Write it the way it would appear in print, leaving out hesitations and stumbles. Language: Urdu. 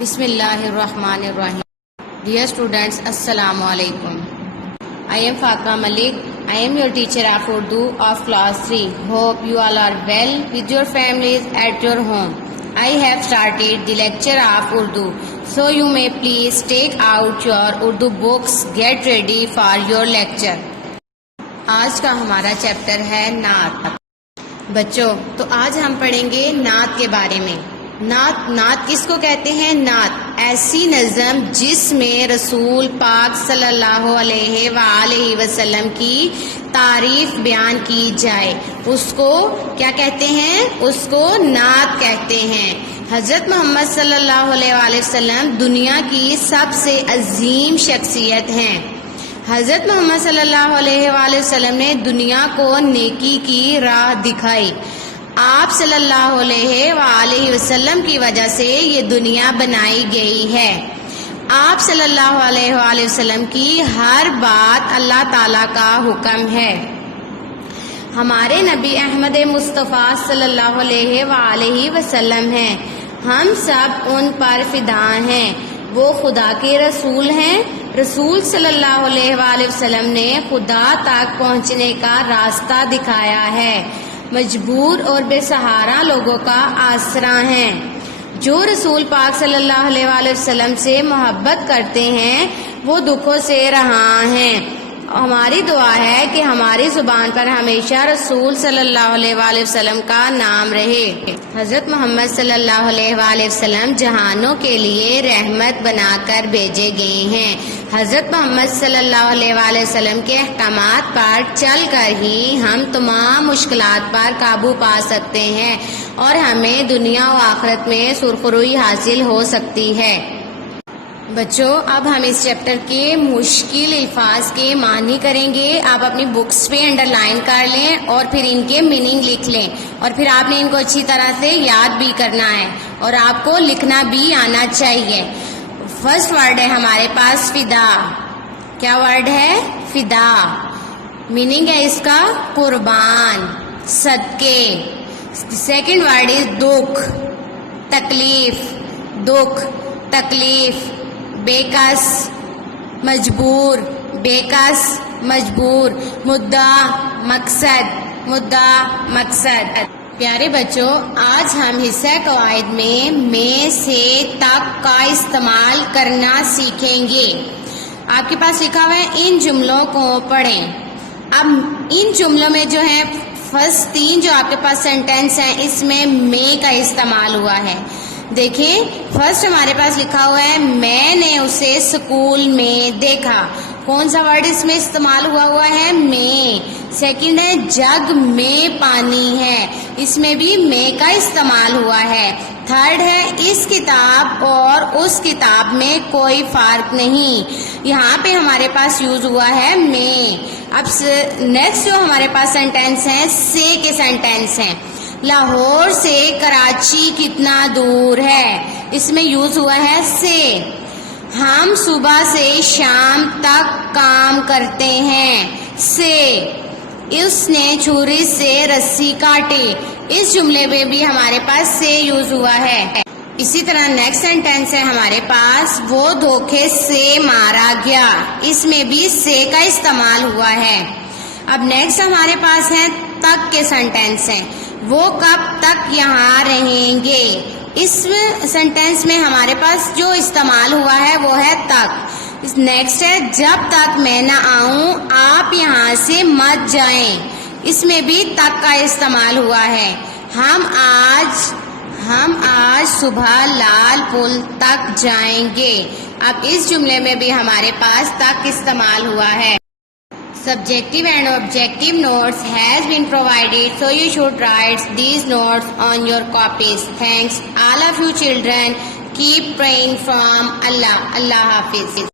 بسم اللہ الرحمن الرحیم. Dear students, Assalamu alaikum. I am Fatima Malik. I am your teacher of Urdu of class 3. Hope you all are well with your families at your home. I have started the lecture of Urdu. So you may please take out your Urdu books. Get ready for your lecture. آج کا ہمارا چیپٹر ہے نعت. بچوں تو آج ہم پڑھیں گے نعت کے بارے میں. نعت کس کو کہتے ہیں؟ نعت ایسی نظم جس میں رسول پاک صلی اللہ علیہ وآلہ وسلم کی تعریف بیان کی جائے، اس کو کیا کہتے ہیں؟ اس کو نعت کہتے ہیں. حضرت محمد صلی اللہ علیہ وآلہ وسلم دنیا کی سب سے عظیم شخصیت ہیں. حضرت محمد صلی اللہ علیہ وآلہ وسلم نے دنیا کو نیکی کی راہ دکھائی. آپ صلی اللہ علیہ وآلہ وسلم کی وجہ سے یہ دنیا بنائی گئی ہے. آپ صلی اللہ علیہ وآلہ وسلم کی ہر بات اللہ تعالیٰ کا حکم ہے. ہمارے نبی احمد مصطفیٰ صلی اللہ علیہ وآلہ وسلم ہیں. ہم سب ان پر فدا ہیں. وہ خدا کے رسول ہیں. رسول صلی اللہ علیہ وآلہ وسلم نے خدا تک پہنچنے کا راستہ دکھایا ہے. مجبور اور بے سہارا لوگوں کا آسرا ہیں. جو رسول پاک صلی اللہ علیہ وآلہ وسلم سے محبت کرتے ہیں وہ دکھوں سے رہا ہیں. ہماری دعا ہے کہ ہماری زبان پر ہمیشہ رسول صلی اللہ علیہ وآلہ وسلم کا نام رہے. حضرت محمد صلی اللہ علیہ وآلہ وسلم جہانوں کے لیے رحمت بنا کر بھیجے گئے ہیں. حضرت محمد صلی اللہ علیہ وآلہ وسلم کے احکامات پر چل کر ہی ہم تمام مشکلات پر قابو پا سکتے ہیں اور ہمیں دنیا و آخرت میں سرخروئی حاصل ہو سکتی ہے. بچوں اب ہم اس چیپٹر کے مشکل الفاظ کے معنی کریں گے. آپ اپنی بکس پہ انڈر لائن کر لیں اور پھر ان کے میننگ لکھ لیں اور پھر آپ نے ان کو اچھی طرح سے یاد بھی کرنا ہے اور آپ کو لکھنا بھی آنا چاہیے. فرسٹ ورڈ ہے ہمارے پاس فدا. کیا ورڈ ہے؟ فدا. میننگ ہے اس کا قربان، صدقے. سیکنڈ ورڈ از دکھ، تکلیف. دکھ، تکلیف. بےکس، مجبور. بےکس، مجبور. مدعا، مقصد. مدعا، مقصد. پیارے بچوں آج ہم حصہ قواعد میں سے تک کا استعمال کرنا سیکھیں گے. آپ کے پاس لکھا ہوا ہے ان جملوں کو پڑھیں. اب ان جملوں میں جو ہے فرسٹ 3 جو آپ کے پاس سینٹینس ہیں اس میں کا استعمال ہوا ہے. دیکھیں فرسٹ ہمارے پاس لکھا ہوا ہے میں نے اسے اسکول میں دیکھا. کون سا ورڈ اس میں استعمال ہوا ہے؟ میں. سیکنڈ ہے جگ میں پانی ہے. اس میں بھی میں کا استعمال ہوا ہے. تھرڈ ہے اس کتاب اور اس کتاب میں کوئی فرق نہیں. یہاں پہ ہمارے پاس یوز ہوا ہے میں. اب نیکسٹ جو ہمارے پاس سینٹینس ہیں سے کے سینٹینس ہیں. لاہور سے کراچی کتنا دور ہے؟ اس میں یوز ہوا ہے سے. ہم صبح سے شام تک کام کرتے ہیں سے. اس نے چھری سے رسی کاٹی. اس جملے میں بھی ہمارے پاس سے یوز ہوا ہے. اسی طرح نیکسٹ سینٹینس ہے ہمارے پاس وہ دھوکے سے مارا گیا. اس میں بھی سے کا استعمال ہوا ہے. اب نیکسٹ ہمارے پاس ہے تک کے سینٹینس ہیں. وہ کب تک یہاں رہیں گے؟ اس سینٹینس میں ہمارے پاس جو استعمال ہوا ہے وہ ہے تک. نیکسٹ ہے جب تک میں نہ آؤں آپ یہاں سے مت جائیں. اس میں بھی تک کا استعمال ہوا ہے. ہم آج صبح لال پل تک جائیں گے. اب اس جملے میں بھی ہمارے پاس تک استعمال ہوا ہے. Subjective and objective notes has been provided, so you should write these notes on your copies. Thanks all of you children. Keep praying from Allah. Allah Hafiz.